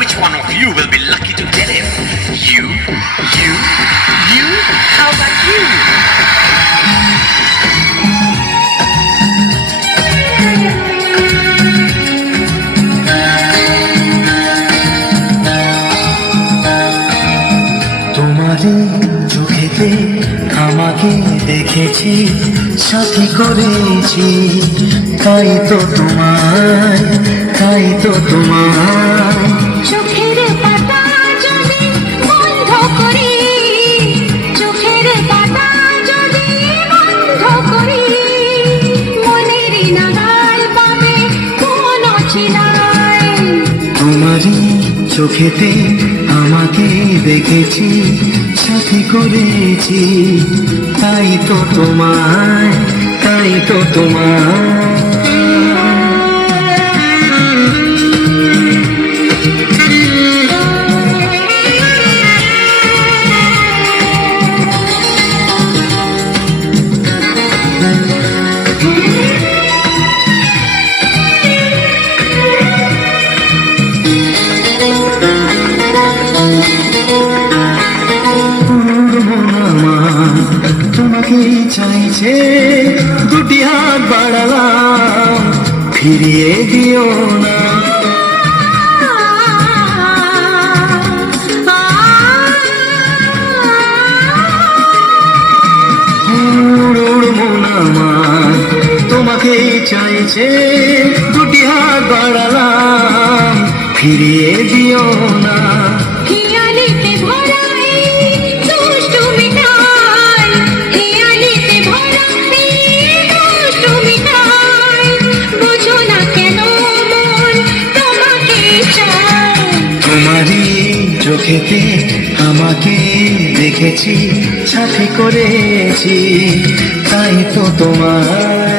Which one of you will be lucky to get him? You? How about you? তোমারই চোখেতে আমাকে দেখেছি, সাথী করেছি, তাই তো তোমায় চোখের পাতা যদি বন্ধ করি, চোখের পাতা যদি বন্ধ করি, মনের নাগাল পাবে কোন চিনায়। তোমারই চোখেতে আমাকে দেখেছি, সাথী করেছি, তাই তো তোমায় তোমাকেই চাইছে, দুটি হাত বাড়ালাম, ফিরিয়ে দিও না। মন আমার তোমাকেই চাইছে, দুটি হাত বাড়ালাম, ফিরিয়ে দিও না। তোমারই চোখেতে আমাকে দেখেছি, সাথী করেছি, তাই তো তোমায়